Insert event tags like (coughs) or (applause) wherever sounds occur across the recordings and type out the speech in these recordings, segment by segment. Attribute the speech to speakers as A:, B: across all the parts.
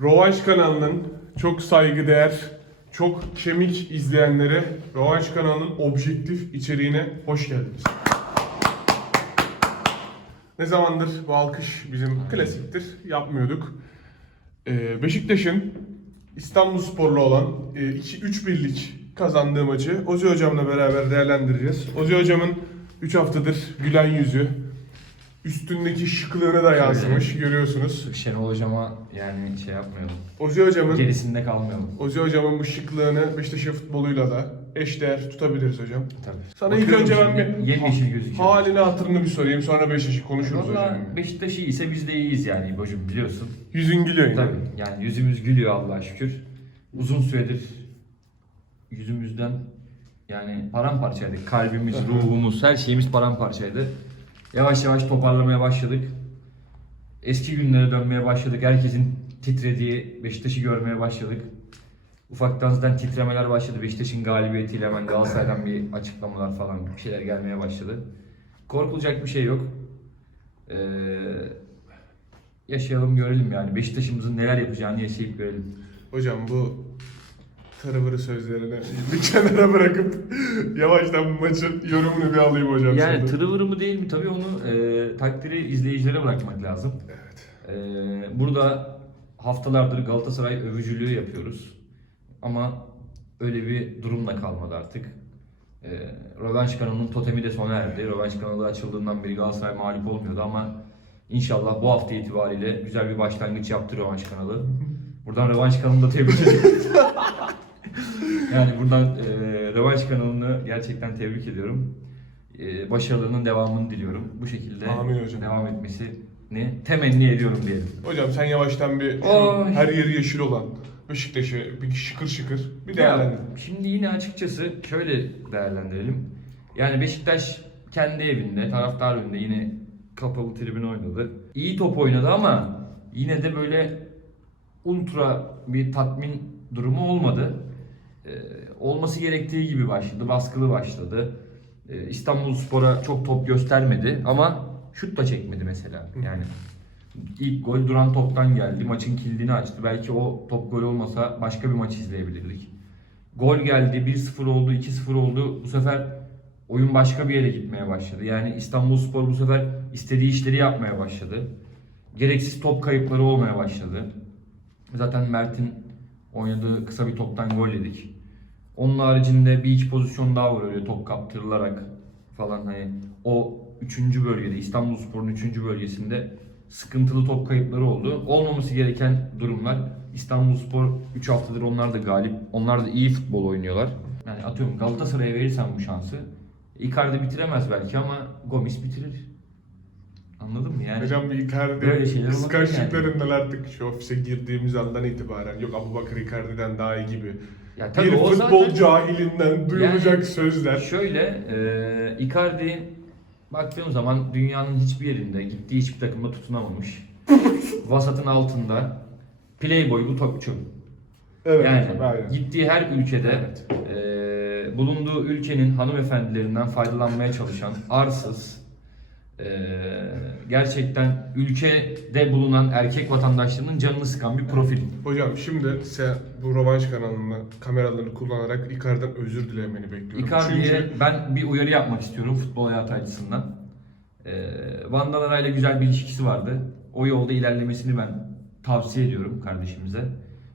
A: Rovanş kanalının çok saygıdeğer, çok kemik izleyenlere Rovanş kanalının objektif içeriğine hoş geldiniz. Ne zamandır bu alkış bizim klasiktir, yapmıyorduk. Ee, Beşiktaş'ın İstanbul Spor'la olan e, 2-3 birlik kazandığı maçı Ozi Hocam'la beraber değerlendireceğiz. Ozi Hocam'ın 3 haftadır gülen yüzü, üstündeki şıklığına da yansımış görüyorsunuz.
B: Şenol hocama yani şey yapmayalım.
A: Ozi Hocam'ın
B: Gerisinde kalmayalım.
A: Ozi hocamın bu şıklığını Beşiktaş'ın futboluyla da eşdeğer tutabiliriz hocam.
B: Tabii.
A: Sana ilk önce ben bir
B: Yemyeşil gözüküyor.
A: halini hatırını bir sorayım sonra Beşiktaş'ı konuşuruz hocam.
B: Valla Beşiktaş iyiyse biz de iyiyiz yani İbo'cum biliyorsun.
A: Yüzün gülüyor yine.
B: Tabii yani yüzümüz gülüyor Allah'a şükür. Uzun süredir yüzümüzden yani paramparçaydı. Kalbimiz, ruhumuz, her şeyimiz paramparçaydı. Yavaş yavaş toparlamaya başladık. Eski günlere dönmeye başladık. Herkesin titrediği Beşiktaş'ı görmeye başladık. Ufaktan zaten titremeler başladı. Beşiktaş'ın galibiyetiyle hemen Galatasaray'dan bir açıklamalar falan bir şeyler gelmeye başladı. Korkulacak bir şey yok. Ee, yaşayalım görelim yani. Beşiktaş'ımızın neler yapacağını yaşayıp görelim.
A: Hocam bu tırıvırı sözlerini (laughs) bir kenara bırakıp yavaştan bu maçın yorumunu bir alayım hocam.
B: Yani
A: senden.
B: tırıvırı mı değil mi tabii onu e, takdiri izleyicilere bırakmak lazım.
A: Evet.
B: E, burada haftalardır Galatasaray övücülüğü yapıyoruz. Ama öyle bir durumla kalmadı artık. E, Rövanş kanalının totemi de sona erdi. Rövanş kanalı açıldığından beri Galatasaray mağlup olmuyordu ama inşallah bu hafta itibariyle güzel bir başlangıç yaptı Rövanş kanalı. Buradan Rövanş kanalını da tebrik ediyorum. (laughs) (laughs) yani buradan e, Rövanş kanalını gerçekten tebrik ediyorum. E, başarılarının devamını diliyorum. Bu şekilde
A: Amin hocam.
B: devam etmesini temenni ediyorum diyelim.
A: Hocam sen yavaştan bir şu
B: Oy.
A: her yeri yeşil olan Beşiktaş'ı bir şıkır şıkır bir değerlendir.
B: Ya, şimdi yine açıkçası şöyle değerlendirelim. Yani Beşiktaş kendi evinde, taraftar önünde yine kapalı tribün oynadı. İyi top oynadı ama yine de böyle ultra bir tatmin durumu olmadı. Ee, olması gerektiği gibi başladı, baskılı başladı. Ee, İstanbul Spor'a çok top göstermedi ama şut da çekmedi mesela. Yani ilk gol duran toptan geldi. Maçın kilidini açtı. Belki o top gol olmasa başka bir maç izleyebilirdik. Gol geldi, 1-0 oldu, 2-0 oldu. Bu sefer oyun başka bir yere gitmeye başladı. Yani İstanbul Spor bu sefer istediği işleri yapmaya başladı. Gereksiz top kayıpları olmaya başladı. Zaten Mert'in oynadığı kısa bir toptan gol yedik. Onun haricinde bir iki pozisyon daha var öyle top kaptırılarak falan hani o üçüncü bölgede İstanbul Spor'un üçüncü bölgesinde sıkıntılı top kayıpları oldu. Olmaması gereken durumlar. İstanbul Spor 3 haftadır onlar da galip. Onlar da iyi futbol oynuyorlar. Yani atıyorum Galatasaray'a verirsen bu şansı. Icardi bitiremez belki ama Gomis bitirir. Anladın mı yani?
A: Hocam bir Icardi kıskançlıklarından artık şu ofise girdiğimiz andan itibaren yok Abubakar Icardi'den daha iyi gibi.
B: Ya tabii
A: bir
B: o
A: futbol
B: zaten-
A: cahilinden duyulacak
B: Yani
A: sözler.
B: Şöyle, e, Icardi baktığım zaman dünyanın hiçbir yerinde gittiği hiçbir takımda tutunamamış. (laughs) Vasatın altında playboy bu topçu.
A: Evet
B: yani
A: aynen.
B: gittiği her ülkede
A: Evet.
B: e, bulunduğu ülkenin hanımefendilerinden faydalanmaya çalışan arsız, e, gerçekten ülkede bulunan erkek vatandaşlarının canını sıkan bir profil.
A: Hocam şimdi sen bu rövanş kanalını kameralarını kullanarak Icardi'den özür dilemeni bekliyorum.
B: Icardi'ye
A: Çünkü
B: ben bir uyarı yapmak istiyorum futbol hayatı açısından. Ee, Van Danara ile güzel bir ilişkisi vardı. O yolda ilerlemesini ben tavsiye ediyorum kardeşimize.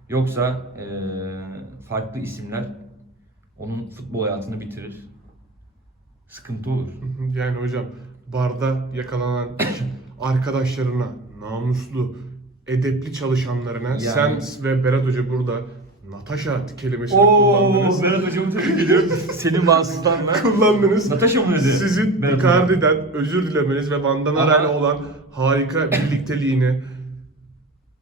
B: Yoksa ee, farklı isimler onun futbol hayatını bitirir. Sıkıntı olur.
A: yani hocam barda yakalanan (clears throat) arkadaşlarına, namuslu, edepli çalışanlarına
B: Yani.
A: sen ve Berat Hoca burada Natasha kelimesini kullandınız.
B: Berat hocamı tebrik ediyorum. Senin vasıtanla.
A: kullandınız.
B: Natasha mı dedi?
A: Sizin
B: Berat
A: Icardi'den özür dilemeniz ve Van Danara ile
B: Ama-
A: olan harika birlikteliğini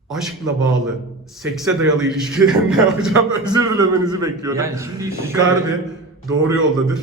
A: aşkla bağlı, sekse dayalı ilişkilerinde (laughs) hocam özür dilemenizi bekliyorum.
B: Yani şimdi şöyle-
A: Icardi doğru yoldadır.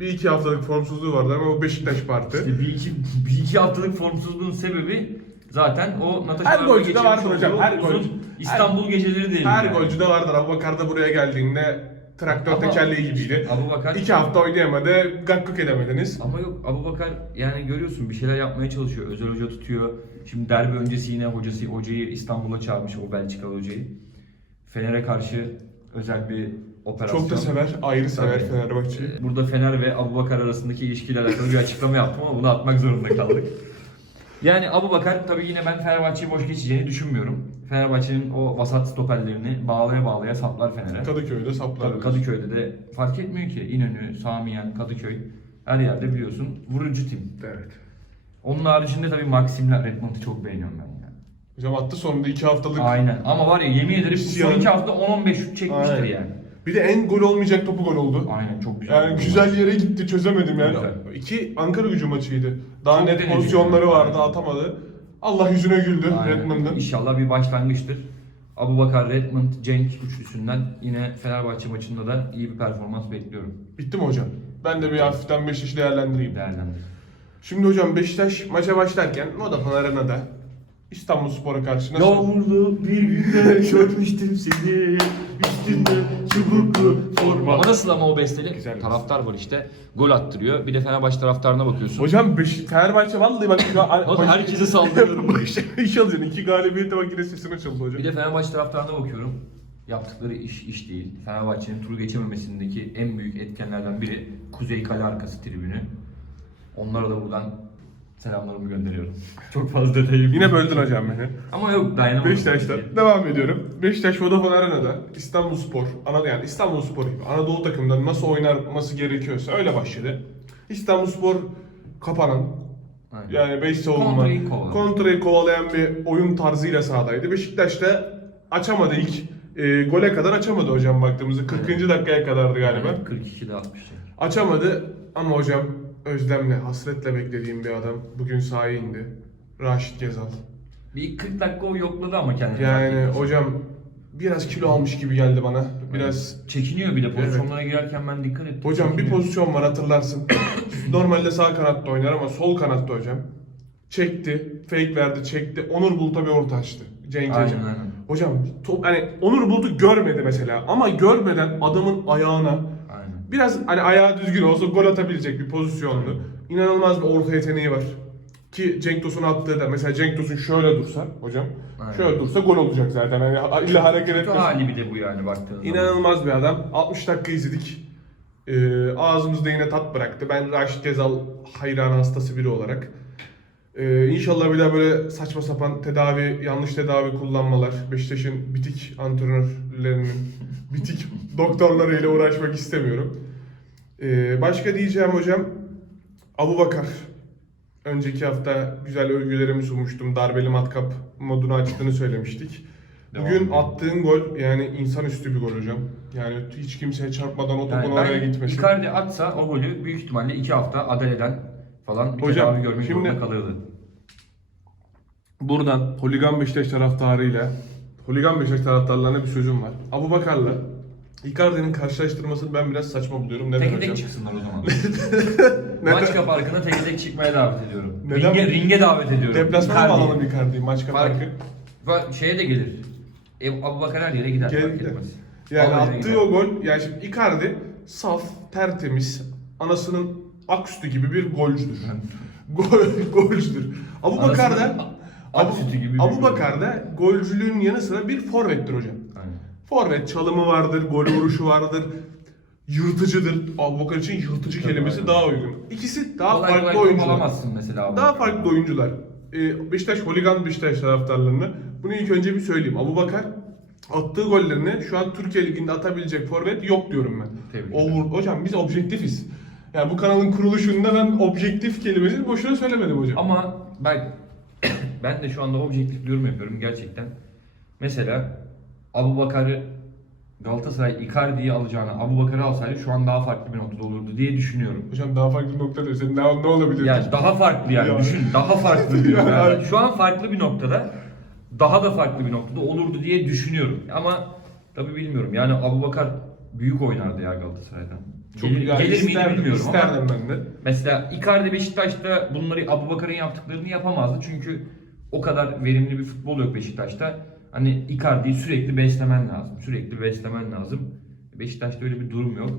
A: Bir iki haftalık formsuzluğu vardı ama o Beşiktaş parti.
B: İşte bir iki, bir iki haftalık formsuzluğun sebebi zaten o Natasha
A: Her golcüde
B: geçirmiş
A: vardır hocam, her
B: uzun
A: golcü.
B: İstanbul geceleri diyelim.
A: Her
B: yani.
A: golcüde vardır. Abubakar da buraya geldiğinde traktör
B: Ama
A: tekerleği gibiydi.
B: Abu Bakar
A: İki hafta oynayamadı, gakkuk edemediniz.
B: Ama yok Abu Bakar yani görüyorsun bir şeyler yapmaya çalışıyor. Özel hoca tutuyor. Şimdi derbi öncesi yine hocası hocayı İstanbul'a çağırmış o Belçikalı hocayı. Fener'e karşı özel bir operasyon.
A: Çok da sever, ayrı sever
B: Tabii.
A: Fenerbahçe'yi.
B: Ee, Burada Fener ve Abu Bakar arasındaki ilişkiyle alakalı bir açıklama yaptım ama bunu atmak zorunda kaldık. (laughs) Yani Abu Bakar tabii yine ben Fenerbahçe'yi boş geçeceğini düşünmüyorum. Fenerbahçe'nin o vasat stoperlerini bağlaya bağlaya saplar Fener'e.
A: Kadıköy'de saplar.
B: Tabii Kadıköy'de de fark etmiyor ki İnönü, Samiyen, Kadıköy her yerde biliyorsun vurucu tim.
A: Evet.
B: Onun haricinde tabii Maxim'le Redmond'u çok beğeniyorum ben ya.
A: Hocam attı sonunda iki haftalık.
B: Aynen ama var ya yemin ederim son
A: İsyan.
B: iki hafta 10-15 şut çekmiştir
A: Aynen.
B: yani.
A: Bir de en gol olmayacak topu gol oldu.
B: Aynen çok güzel.
A: Yani güzel yere gitti çözemedim yani.
B: Güzel.
A: İki Ankara gücü maçıydı. Daha
B: Çok
A: net pozisyonları vardı atamadı. Allah yüzüne güldü
B: Aynen.
A: Redmond'un.
B: İnşallah bir başlangıçtır. Abu Bakar, Redmond, Cenk üçlüsünden yine Fenerbahçe maçında da iyi bir performans bekliyorum.
A: Bitti mi hocam? Ben de bir hafiften Beşiktaş'ı değerlendireyim.
B: Değerlendir.
A: Şimdi hocam Beşiktaş maça başlarken Vodafone Arena'da İstanbul Spor'a karşı nasıl?
B: Yağmurlu bir günde (laughs) görmüştüm seni üstünde çubuklu forma. O nasıl ama o besteli?
A: Güzel.
B: Taraftar var işte. Gol attırıyor. Bir de Fenerbahçe taraftarına bakıyorsun.
A: Hocam Beşik Fenerbahçe vallahi bak (laughs)
B: Oğlum herkese saldırıyorum. (laughs)
A: iş alacaksın. İki galibiyete bak yine sesini açıldı hocam.
B: Bir de Fenerbahçe taraftarına bakıyorum. Yaptıkları iş iş değil. Fenerbahçe'nin turu geçememesindeki en büyük etkenlerden biri Kuzey Kale arkası tribünü. Onlara da buradan selamlarımı gönderiyorum. (laughs) Çok fazla detayım.
A: Yine böldün hocam beni.
B: Ama yok dayanamadım.
A: Beşiktaş'tan devam ediyorum. Beşiktaş Vodafone Arena'da İstanbul Spor, ana, yani İstanbul Spor gibi Anadolu takımları nasıl oynanması gerekiyorsa öyle başladı. İstanbul Spor kapanan,
B: Aynen.
A: yani 5 savunma,
B: Kontrayı kovalayan.
A: kontrayı kovalayan bir oyun tarzıyla sahadaydı. Beşiktaş da açamadı ilk e, gole kadar açamadı hocam baktığımızda. 40. dakikaya kadardı galiba.
B: Evet, 42'de 60.
A: Açamadı ama hocam özlemle, hasretle beklediğim bir adam bugün sahaya indi. Raşit Gezal.
B: Bir 40 dakika o yokladı ama kendini.
A: Yani hocam biraz kilo almış gibi geldi bana. Biraz
B: çekiniyor bile pozisyonlara girerken ben dikkat ettim.
A: hocam bir
B: Çekiniyor.
A: pozisyon var hatırlarsın. (coughs) Normalde sağ kanatta oynar ama sol kanatta hocam. Çekti, fake verdi, çekti. Onur Bulut'a bir orta açtı. Cenk
B: Aynen,
A: Hocam.
B: aynen.
A: Hocam top, hani Onur Bulut'u görmedi mesela ama görmeden adamın ayağına. Biraz hani ayağı düzgün olsa gol atabilecek bir pozisyondu. İnanılmaz bir orta yeteneği var. Ki Cenk Tosun attığı da mesela Cenk Tosun şöyle dursa hocam.
B: Aynen.
A: Şöyle dursa gol olacak zaten. Hani illa hareket etmesi.
B: hali bir de bu yani baktığın zaman.
A: İnanılmaz bir adam. 60 dakika izledik. Ee, ağzımızda yine tat bıraktı. Ben Raşit Gezal hayranı hastası biri olarak. Ee, inşallah bir daha böyle saçma sapan tedavi, yanlış tedavi kullanmalar, Beşiktaş'ın bitik antrenörlerinin, (laughs) bitik doktorlarıyla uğraşmak istemiyorum. Ee, başka diyeceğim hocam, Abu Bakar. Önceki hafta güzel övgülerimi sunmuştum. Darbeli matkap modunu açtığını söylemiştik.
B: Devam
A: Bugün
B: edelim.
A: attığın gol yani insanüstü bir gol hocam. Yani hiç kimseye çarpmadan o topun
B: Yani
A: oraya gitmesi.
B: Icardi atsa o golü büyük ihtimalle 2 hafta Adele'den falan bir
A: Hocam,
B: tedavi görmek
A: şimdi-
B: zorunda kalırdı.
A: Buradan Holigan Beşiktaş taraftarıyla Holigan Beşiktaş taraftarlarına bir sözüm var. Abu Bakar'la Icardi'nin karşılaştırmasını ben biraz saçma buluyorum. Neden hocam?
B: tek çıksınlar o zaman. (laughs) Maçka Parkı'na teke tek çıkmaya davet ediyorum.
A: Neden?
B: Ringe, ringe davet ediyorum.
A: Deplasmana mı
B: Icardi'yi.
A: alalım Icardi'yi maç
B: Fark-
A: farkı?
B: Va- şeye de gelir. E, Abu Bakar her yere gider.
A: Gel-
B: fark
A: gider.
B: etmez.
A: Yani
B: Vallahi
A: attığı
B: gider.
A: o gol yani şimdi Icardi saf, tertemiz, anasının aküstü gibi bir golcüdür. (laughs) Gol, golcüdür. Abu Bakar da
B: aküstü gibi bir
A: Abu
B: gol.
A: Bakar da golcülüğün yanı sıra bir forvettir hocam.
B: Aynen.
A: Forvet çalımı vardır, gol vuruşu vardır. Yırtıcıdır. Abu Bakar için yırtıcı
B: Tabii,
A: kelimesi
B: aynen.
A: daha uygun. İkisi daha
B: kolay
A: farklı
B: kolay
A: oyuncular.
B: alamazsın mesela. Abu
A: Daha farklı oyuncular. Ee, Beşiktaş holigan Beşiktaş taraftarlarına. Bunu ilk önce bir söyleyeyim. Abu Bakar attığı gollerini şu an Türkiye Ligi'nde atabilecek forvet yok diyorum ben.
B: Tebrik
A: O
B: ederim.
A: hocam biz objektifiz. Yani bu kanalın kuruluşunda ben objektif kelimesini boşuna söylemedim hocam.
B: Ama ben (coughs) ben de şu anda objektif bir yorum yapıyorum gerçekten. Mesela Abu Bakar'ı Galatasaray Icardi'yi alacağına Abu Bakar'ı alsaydı şu an daha farklı bir noktada olurdu diye düşünüyorum.
A: Hocam daha farklı nokta diyor. Senin ne, ne olabilir?
B: Yani daha farklı yani
A: Ya.
B: düşün daha farklı diyorum (laughs)
A: Ya.
B: yani. Şu an farklı bir noktada daha da farklı bir noktada olurdu diye düşünüyorum. Ama tabii bilmiyorum yani Abu Bakar büyük oynardı ya Galatasaray'dan.
A: Çok
B: gelir,
A: yani
B: gelir miydi
A: isterdim,
B: bilmiyorum ama
A: isterdim ben de.
B: Mesela Icardi Beşiktaş'ta bunları Abu Bakar'ın yaptıklarını yapamazdı. Çünkü o kadar verimli bir futbol yok Beşiktaş'ta. Hani Icardi'yi sürekli beslemen lazım. Sürekli beslemen lazım. Beşiktaş'ta öyle bir durum yok.